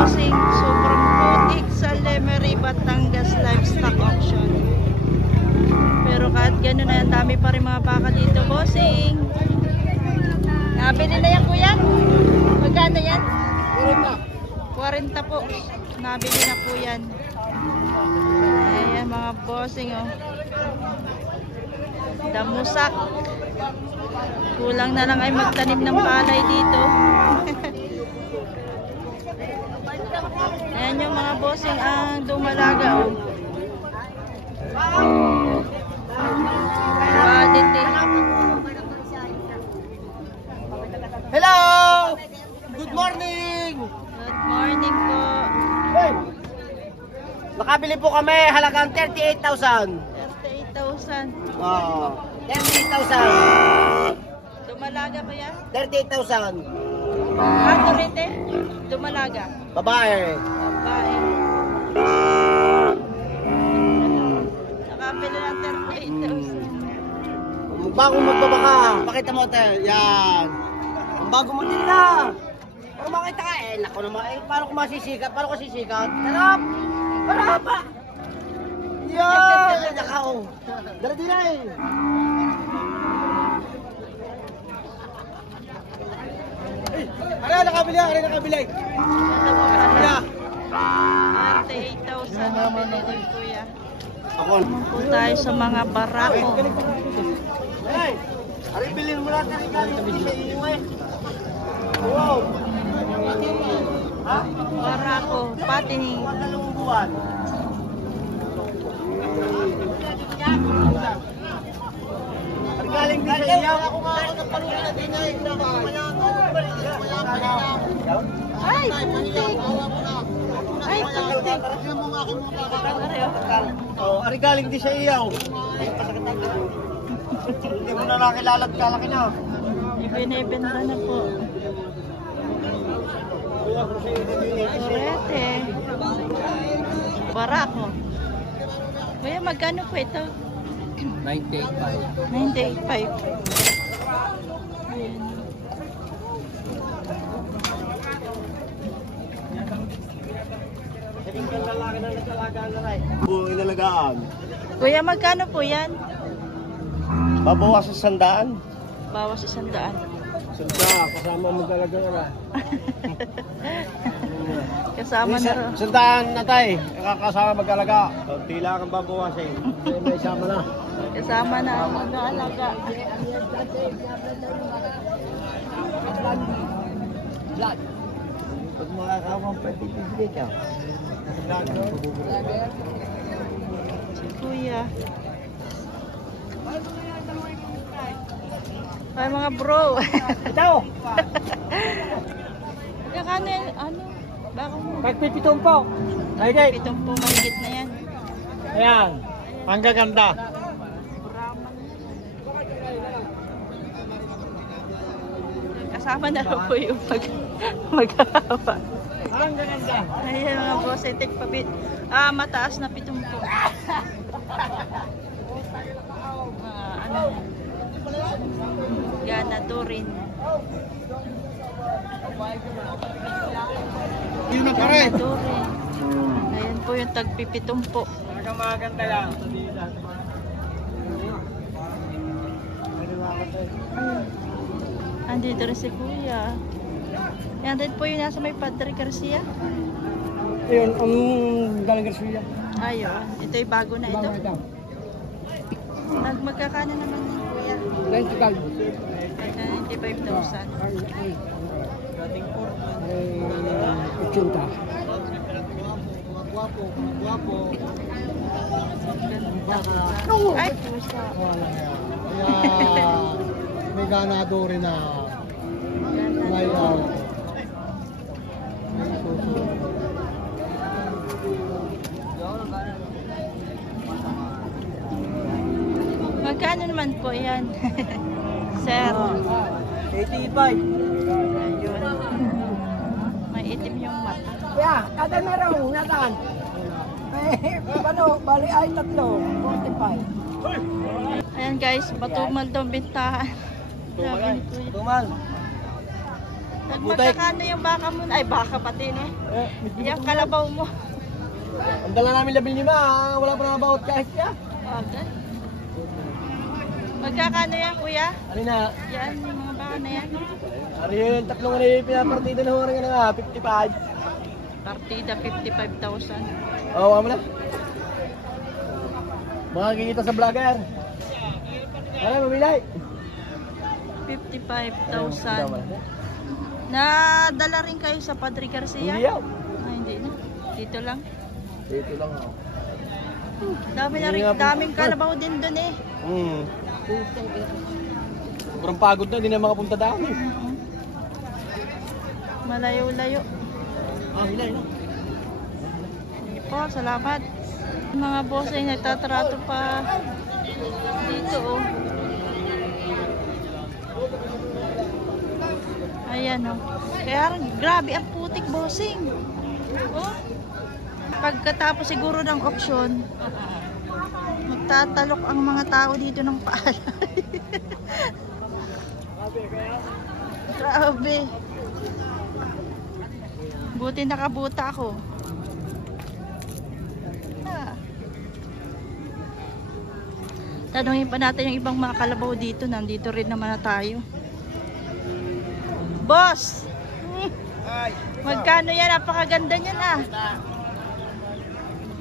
bossing, sobrang putik sa Lemery, Batangas Livestock Auction. Pero kahit gano'n na yan, dami pa rin mga baka dito, bossing. Nabili na yan, kuya? Magkano yan? 40 po. Nabili na po yan. Ayan mga bossing, oh. Damusak. Kulang na lang ay magtanim ng palay dito. Ayan yung mga bossing ang dumalaga, oh. Quality. Hello! Good morning! Good morning po. Hey! Nakabili po kami halagang 38,000. 38,000. Oh, 38,000. Dumalaga ba yan? 38,000. Turite? Dumalaga. Babae. Babae. Nakabili ng 38,000. Bago magbabaka, pakita mo tayo. Yan. Ang bago mo din na. Para makita ka, naku naman, paano ko masisikat? Paano ko sisikat? Harap! Harap! Yan! Nakaw! Dala din na eh. Ano nakabili? Ano nakabili? Ano po pala? 38,000 nabili ni kuya. Ako. Naman po tayo sa mga barako. Hey! Ari, bilhin mo natin ang galing sa iyo eh. Wow! Ha? Barako, pati ni Dalawang buwan. Ari, galing din sa iyo. Ako nga ako nagpaluin na din eh. ay, putik. Ay, putik. Oh, ari galing din sa iyo. Hindi mo na nakilala at kalaki na. Ibinibenta na po. Turete. Barako. Kuya, magkano po ito? 98.5. 98.5. Ayan. Buong inalagaan. Kuya, magkano po yan? Babawas sa 100. Bawas 100. Sanda, kasama mag-alagang na. Kasama na rin. Sandaan na tayo, kasama mag-alaga. Kunti lang ang babawasin. May isama na. Kasama na ang mag-aalaga. Vlad. Pag makakawang pwede bibigay ka. Si kuya. Ay mga bro. Ito! Kakano yan? Ano? Baka mo. Pagpipitong po. Ay, Itong po mahigit na yan. ayan. Ang gaganda. Kasama na rin po yung mag-haba. Ang gaganda. Ayan mga boss, ay tigpabit. Mataas na 7 po. Ano? Ganado rin. Yun na pare. Ganado rin. Ayan po yung tagpipitong po. Talagang maganda lang. Andito rin si kuya. Yan din po yung nasa may Padre Garcia. Ayun, ang galing Garcia. Ayun. Ito yung bago na ito. Magkakano naman kuya? 95. 95,000. Itunta. Ay, pusa. May ganado rin na may Magkano naman po yan? Sir. 85. Ayun. May itim yung mata. Yeah, kada meron, natan. Ano, bali ay 3, 45. Ayan guys, matumal daw ang bintahan. Sabi ni kuya. Tumal. Magkakano yung baka mo? Ay, baka pati na eh. Yung kalabaw mo. Ang dala namin 15, wala pa na bawat kahit siya. Okay. Magkakano yan, kuya? Ano na? Yan, yung mga baka na yan. Ari yung tatlong ano yung pinapartida na huwag nga 55. Partida, 55,000. Oo, mo na. Mga kikita sa vlogger. Ano, mamilay? 55,000. Nadala rin kayo sa Padre Garcia? Hindi yaw. Ah, hindi na. Dito lang. Dito lang ako. Dami na rin, daming kalabaw din dun eh. Sobrang pagod na, hindi na makapunta dami. Malayo-layo. Hilay na. Sige po, salamat. Mga boss ay nagtatrato pa dito oh. Ayan oh. Kaya grabe ang putik bossing. Oh. Pagkatapos siguro ng auction, magtatalok ang mga tao dito ng paalay. Grabe. Buti nakabuta ako. Ah. Tanungin pa natin yung ibang mga kalabaw dito. Nandito rin naman na tayo. Boss! Magkano yan? Napakaganda niyan ah.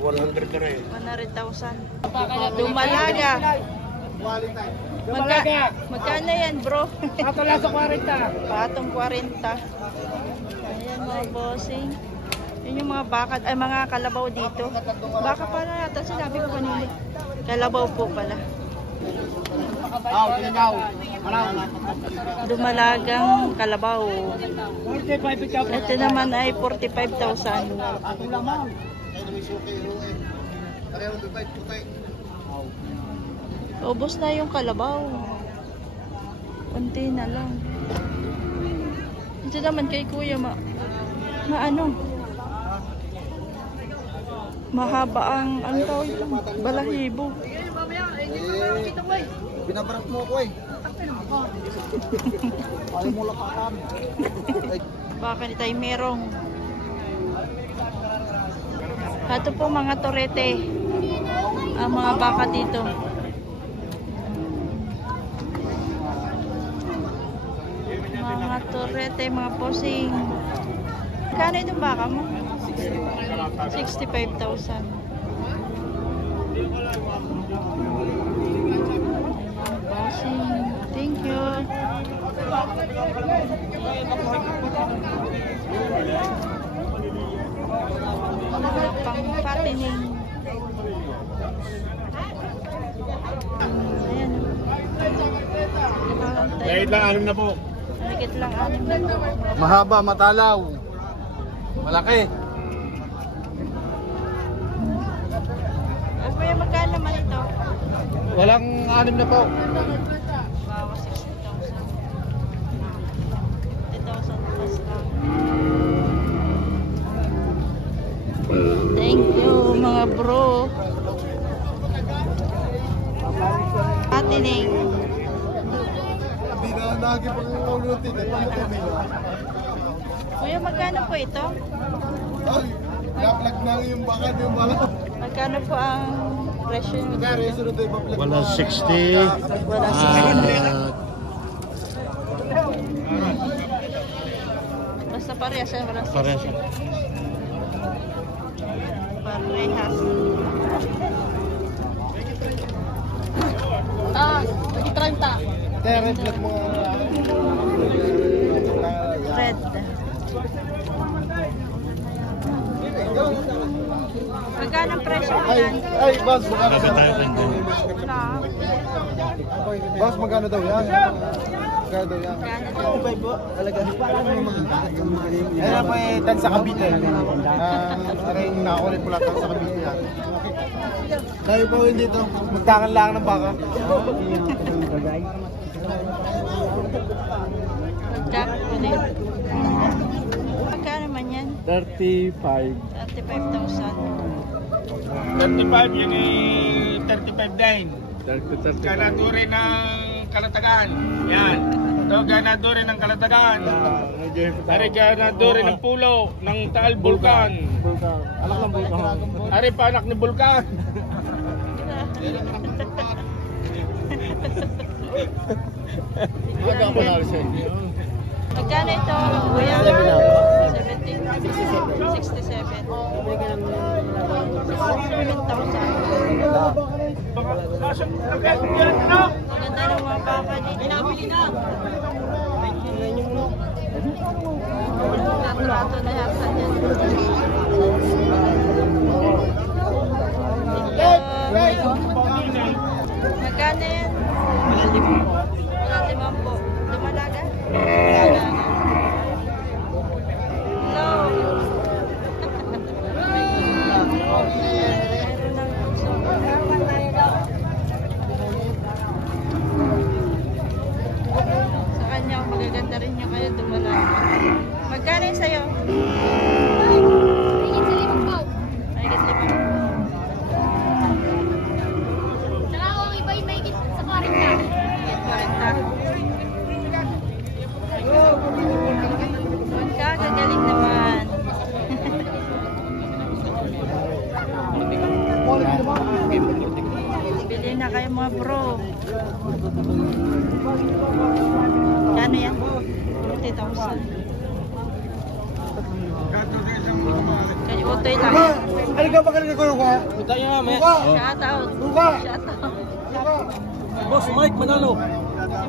100 ka rin. 100,000. Dumalaga. Magkano yan bro? Patula sa 40. Patong 40. Ayan mga bossing. Yun yung mga baka, ay mga kalabaw dito. Baka pala yata sinabi ko kanina. Kalabaw po pala. Dumalagang kalabaw. Ito naman ay 45,000. Ubos na yung kalabaw. Konti na lang. Ito naman kay kuya ano? Mahaba ang ano tawag ito? Balahibo. Binabarat mo ko eh. Ayaw mo lakatan. Baka ni tayo merong. Ito po mga torete. Ang mga baka dito. Mga torete, mga posing. Kano itong baka mo? 65,000. Posing. Thank you. Pang patining. Ayan. Kahit lang 6 na po. Higit lang 6 na po. Mahaba, matalaw. Malaki. Ay, kuya, magkano naman ito? Walang 6 na po. Bawa 60,000. 50,000 plus lang. Thank you mga bro. Patining. Hindi na nagipag-uulutin. Kuya, magkano po ito? Ay, naplag na yung baka yung bala. Magkano po ang presyo nyo dito? 160. Wala 60. Basta parehas yan, wala 60. Parehas. Parehas. Kaya reflect mo. Red. Magkano ang presyo yan? Ay, boss, magkano Sabi tayo din. Wala. Boss, magkano daw yan? Magkano daw yan? Magkano daw? 25 po. Talaga. Ayan po eh, tan sa Cavite. Aring nakakulit po lahat sa Cavite yan. Tayo po hindi dito. Magtangan lang ng baka. Magkano po din? Magkano naman yan? 35. 35,000. 35 yun eh, 35 din. 30. Kanaturin ng kalatagan. Yan. Ito, ganador rin ng Kalatagan. Ari, ganador rin ng Pulo, ng Taal Vulcan. Anak ng bulkan. Ari, panak ni Vulcan. Magkano ito, kuya? 17? 67. 7,000. Baka, nasa, yan, no? Maganda ng mga baka dito. Pinabili na. Natrato na yata yan. Magkano yan? 50 po. Lumalaga? Lumalaga. Hello. Meron ng puso. Sa kanya, magaganda rin niya kayo dumalaga. Magkano yung sa'yo? Mahigit 5. Mahigit 40. Magkakagaling naman. Bili na kayo mga bro. Kano yan? 40,000. Kaya utoy lang. Ano ka ba kanina ko ka? Punta niya mamaya. Shout out. Shout out. Boss Mike Manalo. Si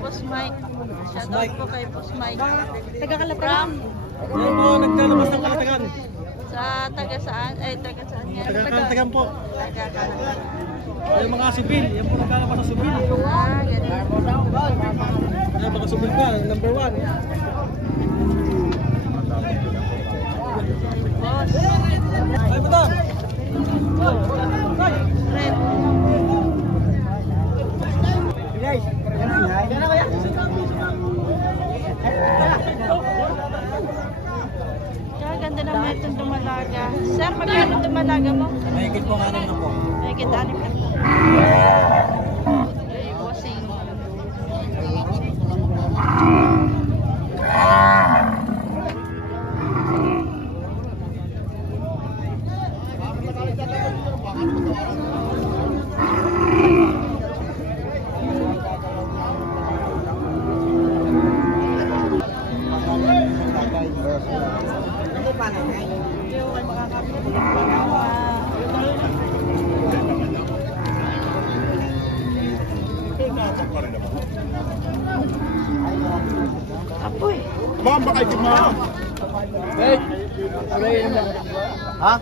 Boss Mike. Shout out po kay Boss Mike. Taga-Kalatagan. Yan po, naglalabas ng Kalatagan. Sa taga saan? Ay, taga saan yan? Kalatagan po. Taga-Kalatagan. Yung mga sibil, yan po naglalabas ng sibil. Ah, ganun. Yan, mga sibil pa, number 1. Boss. Ay, madam! Red. Guys, yan na kaya? Ganda naman itong dumalaga. Sir, magkano dumalaga mo? Mahigit po nga naman po. Mahigit 6 na po. Ay, bossing. Apoy. Baka baka ito mo. Hey! Ha?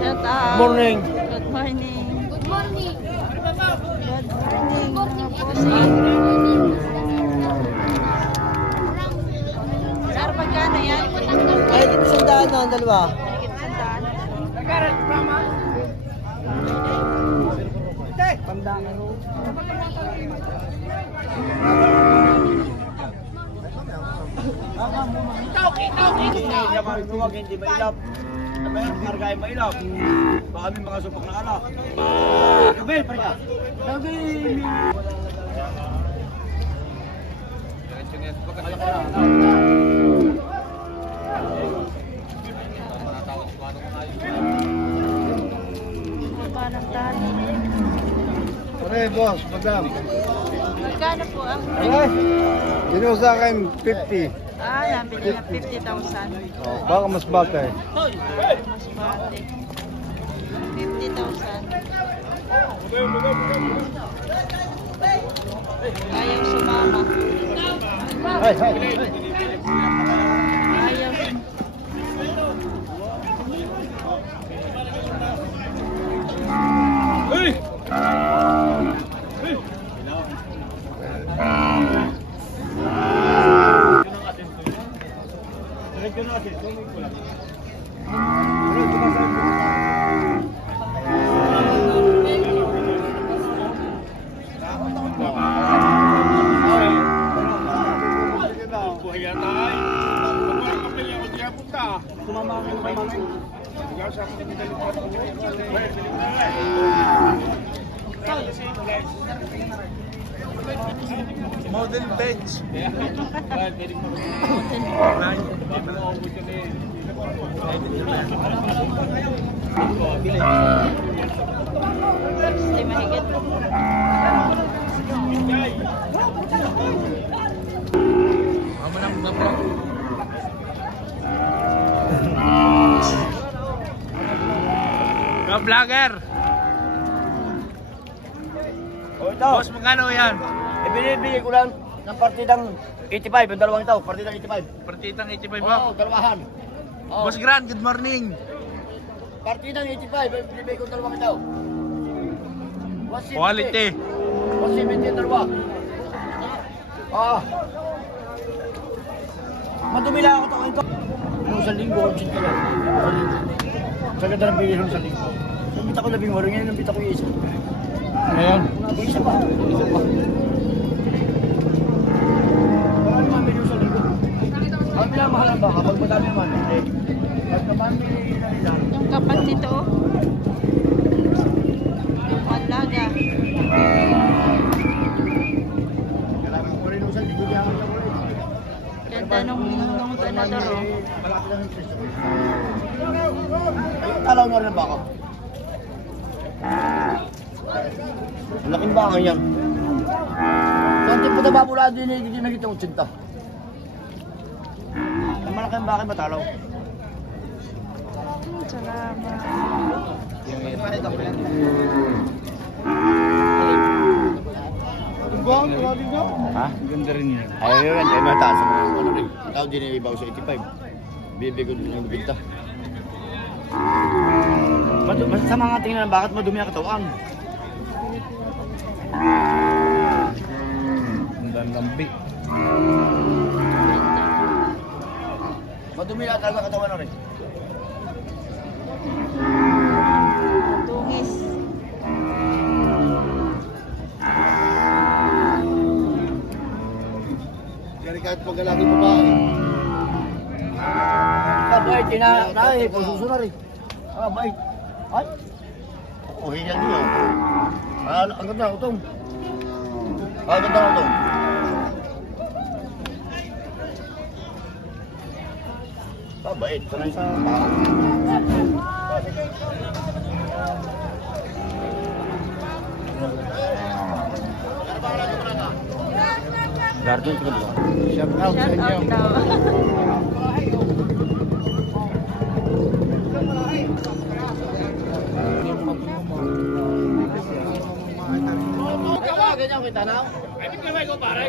Shout out. Morning. Good morning. Good morning. Good morning. Mga bossing. Sir, magkano yan? Ay, dito sandaan na, ang dalawa. Mahigit 100. Pandangan mo. Huwag hindi mailap. May kargay mailap. Baka may mga supak na ala. Gabel, parya. Gabel. Baba ng tali. Pare, boss, madam. Magkano po ang Sino sa akin 50? Ah, yan, bili na 50,000. Oh, baka mas bata eh. Mas bate. 50,000. Ayaw sumama. Ay, ay, ay. Ayaw. Hey! Sumama ka ng mamangin. Model bench. Hindi mahigit. Ka-vlogger. O ito, Boss, magkano yan? ibinibigay ko lang ng partidang 85, yung dalawang ito, partidang 85. Partitang 85 Oo, ba? dalawahan. Oo. Boss Grand, good morning. Partidang 85, ibinibigay ko dalawang ito. 170. Quality. 170 dalawa. Madumi lang ako ito. Nung sa linggo, 80 lang. Sa ganda ng bigay nung sa linggo. Nabita ko 18, ngayon nabita ko yung isa. Ngayon? Yung isa pa. Marami namin yung sa linggo. Ang pinamahalan ba kapag madami naman? Hindi. Pag namamili na nila. Yung kapat dito, oh. Yung alaga. Kailangan ko rin yung sa linggo. Kaya ako rin. Ganda nung ganador, oh. Malaki lang yung preso. Ay, talaw na rin ba ako? Ang laking bangan yan. Saan tipo na babula din hindi naging 80. Ang malaking bakit matalaw? Salamat. Ha? Ganda rin yan. Ay, yun. Ay, mataas sa mga ano rin. Ikaw din ay ibaw sa 85. Bibigod din ang binta. Sa mga tingnan, bakit madumi ang katawan? Ganda ng lambi. Madumi na talaga katawan na rin. Tungis. Kaya kahit pagkalaki babae. Bait, tinanay, pususo na rin. Bait. Ay? Oo, hiyan niyo. Ang ganda ng utong. Ang ganda ng utong. Bait, sanay sa tao. Garden ka ba? Shout out sa Shout inyo. out daw. Ganyan kita na? Ay, may ko pare.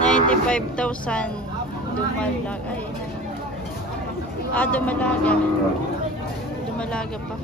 95,000 dumalag. Ay, dumalaga. Dumalaga pa.